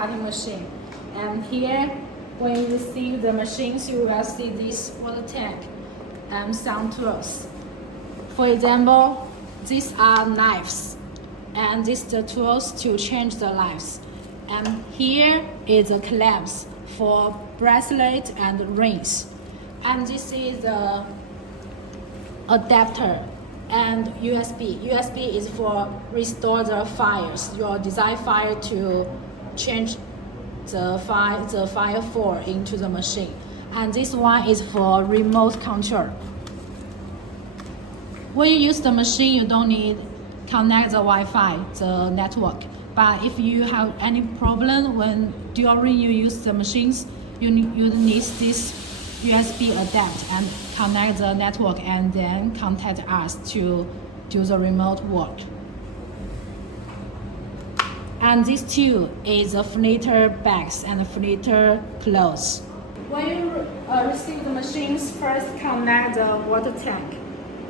cutting machine. And here, when you receive the machines, you will see this water tank and some tools. For example, these are knives, and these are the tools to change the knives. And here is the clamps for bracelet and rings. And this is the adapter and USB. USB is for restore the files, your design file to change the file for into the machine. And this one is for remote control. When you use the machine, you don't need connect the Wi-Fi, the network. But if you have any problem when during you use the machines, you need this USB adapt and connect the network and then contact us to do the remote work. And this too is a flitter bags and flitter clothes. When you receive the machines, first connect the water tank.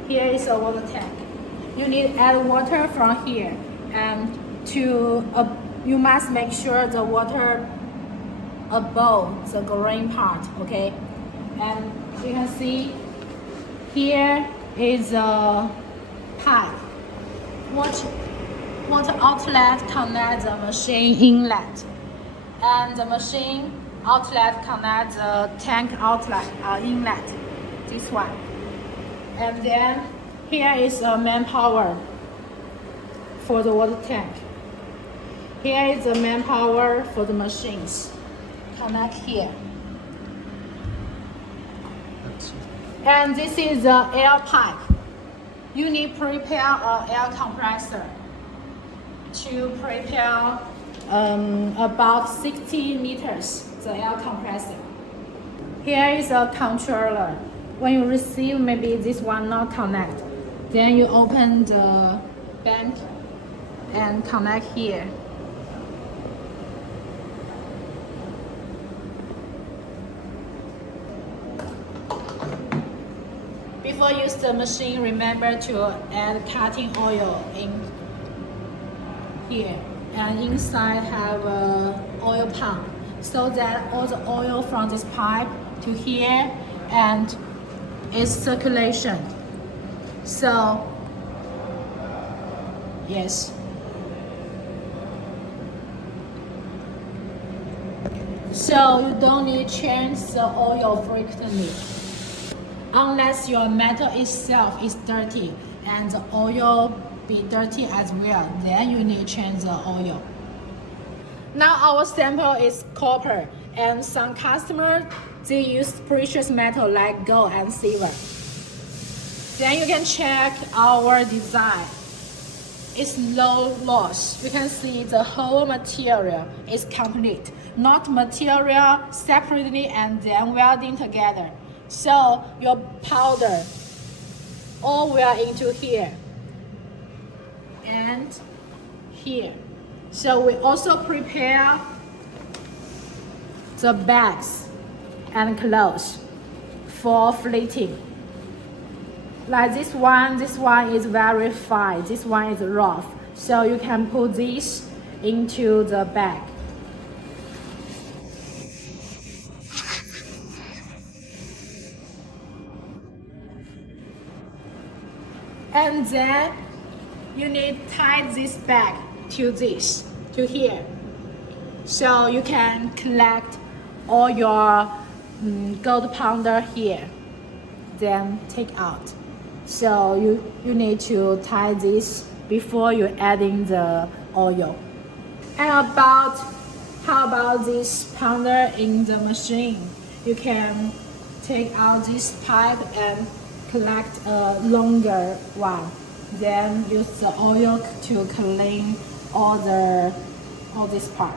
Here is a water tank. You need to add water from here, and you must make sure the water above the green part, okay? And you can see here is a pipe. Water outlet connect the machine inlet, and the machine outlet connect the tank outlet inlet. This one. And then here is a manpower for the water tank. Here is the manpower for the machines. Connect here. And this is the air pipe. You need to prepare an air compressor to prepare about 60 meters, the air compressor. Here is a controller. When you receive, maybe this one not connect. Then you open the bank and connect here. Before you use the machine, remember to add cutting oil in here. And inside have a oil pump so that all the oil from this pipe to here and its circulation. So, yes. So you don't need to change the oil frequently. Unless your metal itself is dirty and the oil be dirty as well, then you need to change the oil. Now our sample is copper, and some customers, they use precious metal like gold and silver. Then you can check our design. It's low loss. You can see the whole material is complete, not material separately and then welding together. So your powder all will into here and here. So we also prepare the bags and clothes for fitting. Like this one is very fine, this one is rough. So you can put this into the bag. And then you need to tie this bag to here. So you can collect all your gold powder here, then take out. So you need to tie this before you adding the oil. And how about this powder in the machine? You can take out this pipe and collect a longer one. Then use the oil to clean all this part.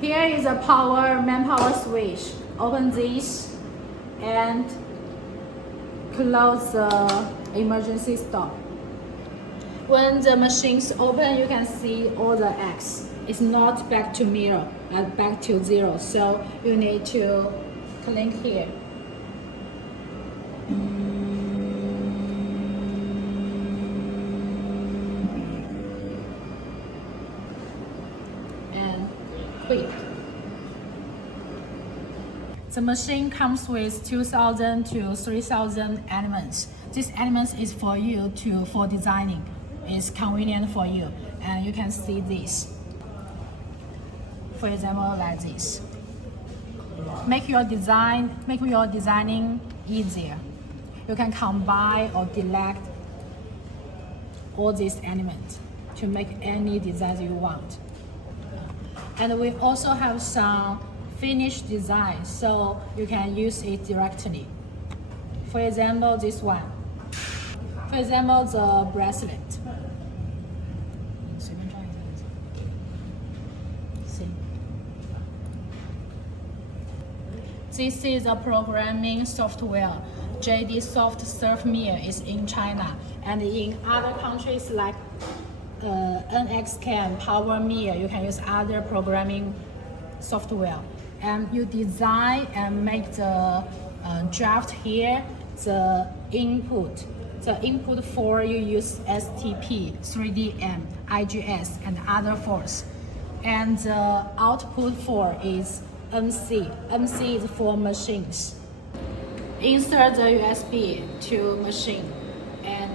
Here is a manpower switch. Open this and close the emergency stop. When the machine's open, you can see all the X. It's not back to mirror, but back to zero. So you need to clean here. And The machine comes with 2,000 to 3,000 elements. These elements is for you for designing. It's convenient for you, and you can see this. For example, like this. Make your designing easier. You can combine or delete all these elements to make any design you want. And we also have some finished design, so you can use it directly. For example, this one. For example, the bracelet. See. This is a programming software. JD Soft Surf Mill is in China, and in other countries like NXCAM, Power Mill, you can use other programming software. And you design and make the draft here, the input. The input for you use STP, 3DM, IGS, and other forms. And the output for is MC. MC is for machines. Insert the USB to machine and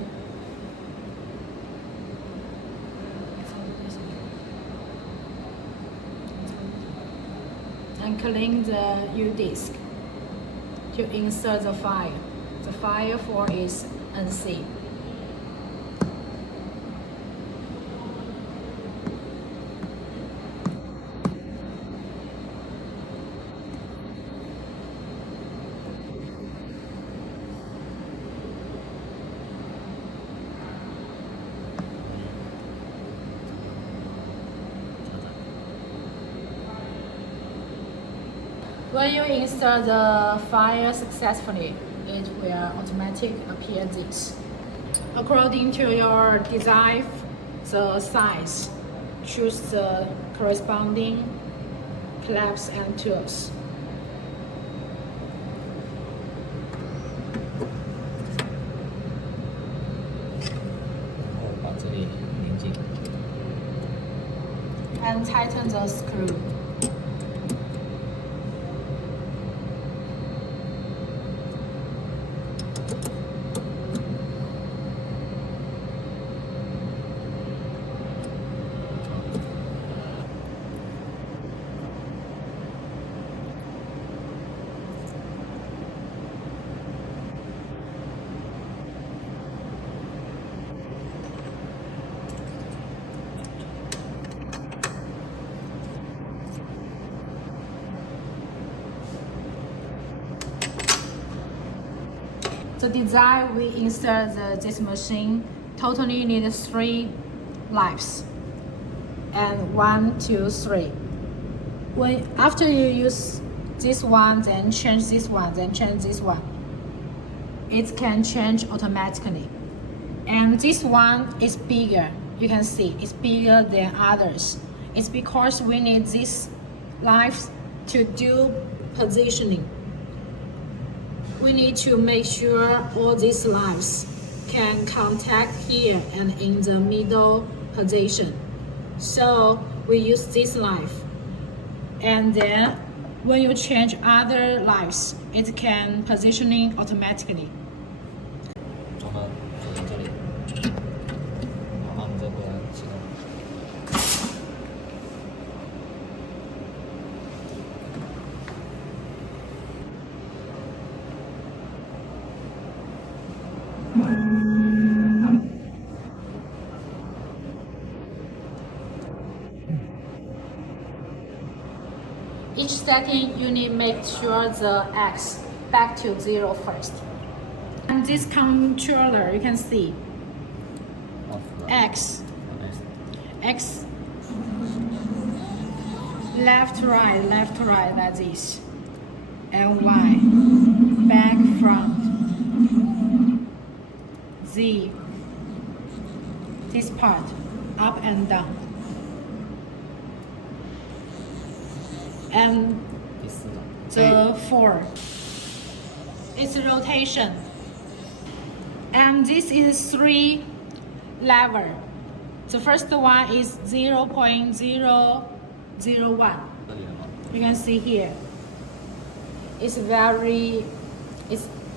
clean the U-disk to insert the file. The file for is NC. When you insert the file successfully, it will automatically appear this. According to your design, the size, choose the corresponding clamps and tools. And tighten the screw. The design we insert this machine totally needs 3 lives, and 1, 2, 3. After you use this one, then change this one, then change this one, it can change automatically. And this one is bigger. You can see it's bigger than others. It's because we need these lives to do positioning. We need to make sure all these lines can contact here and in the middle position. So we use this line. And then when you change other lines, it can positioning automatically. 저는 저리 안전한 지금 Each setting, you need to make sure the X back to 0 first. And this controller, you can see X, left, right, like this, and Y, back, front, Z, this part, up and down. And the 4, it's rotation. And this is 3 lever. The first one is 0.001. You can see here. it's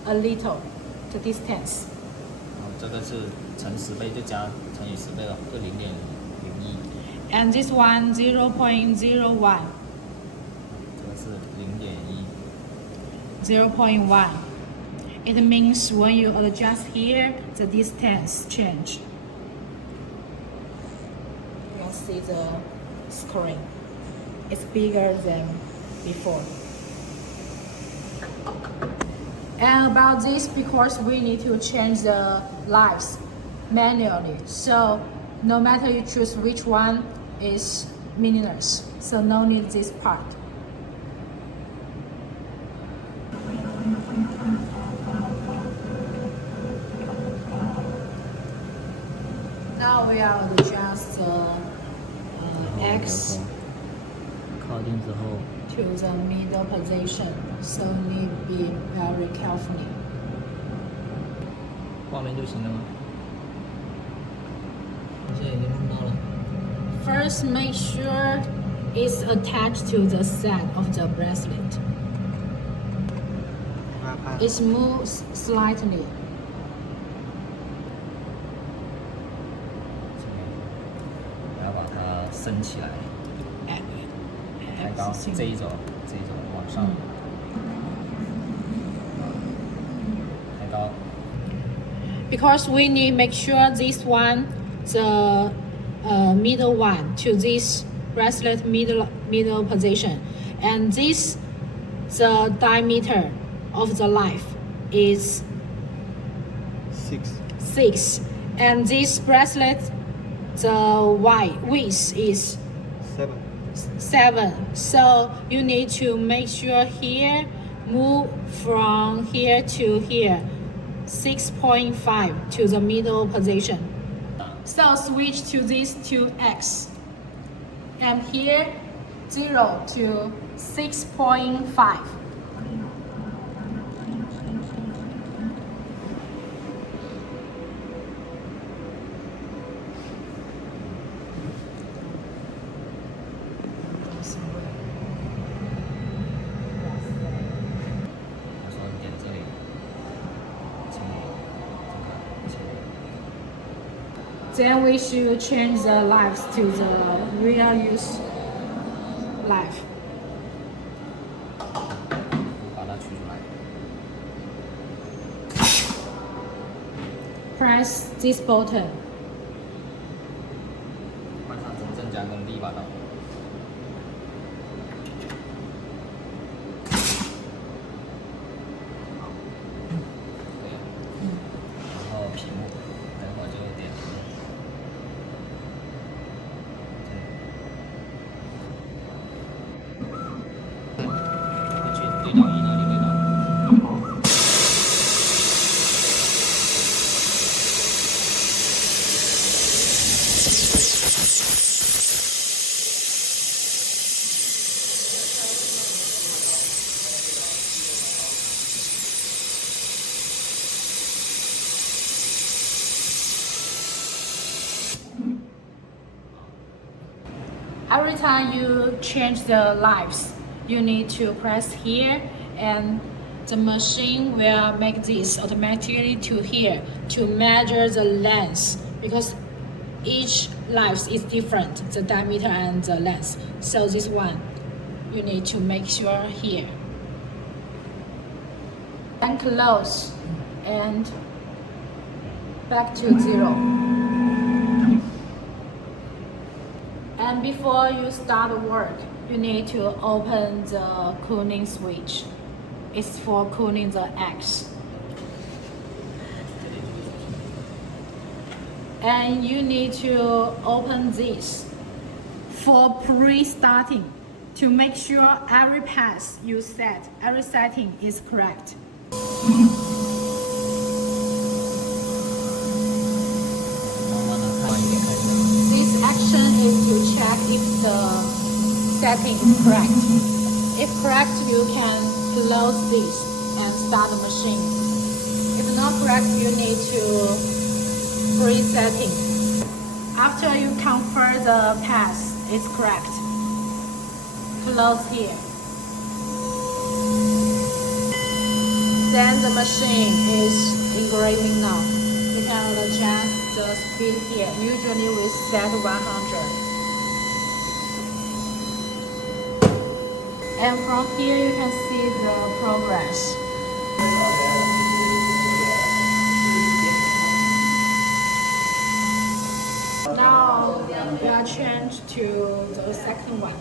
a little the distance. 这个是乘10倍就加乘以10倍了，就0.01。And this one 0.01. 这个是0.1。0.1. It means when you adjust here, the distance change. You can see the screen. It's bigger than before. And about this, because we need to change the lives manually. So no matter you choose which one is meaningless. So no need this part. Now we will adjust X 靠近之后， to the middle position, so need be very carefully. 画面就行了吗？现在已经弄到了。 First, make sure it's attached to the set of the bracelet. It moves slightly. 然后把它升起来，抬高，这一种往上，抬高。 Because we need make sure this one, the middle one, to this bracelet middle position, and this the diameter of the life is 6, and this bracelet the width is 7. So you need to make sure here move from here to here 6.5 to the middle position. So switch to this to X, and here 0 to 6.5. Then we should change the lives to the real use life. 把它取出来。 Press this button. 换上真正加工第一把刀。对。然后屏幕，等会儿就点。 对到一哪里对到？ Every time you change the lives, you need to press here, and the machine will make this automatically to here to measure the length, because each lives is different, the diameter and the length. So this one, you need to make sure here. And close and back to 0. And before you start work, you need to open the cooling switch. It's for cooling the eggs. And you need to open this for pre-starting to make sure every pass you set, every setting is correct. This action is to check if the setting is correct. If correct, you can close this and start the machine. If not correct, you need to pre-setting. After you confirm the pass is correct, close here. Then the machine is engraving now. You can adjust the speed here. Usually we set 100. And from here you can see the progress. Now we are changed to the second one.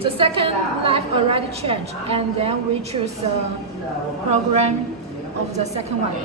The second life already changed, and then we choose the program of the second one.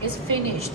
It's finished.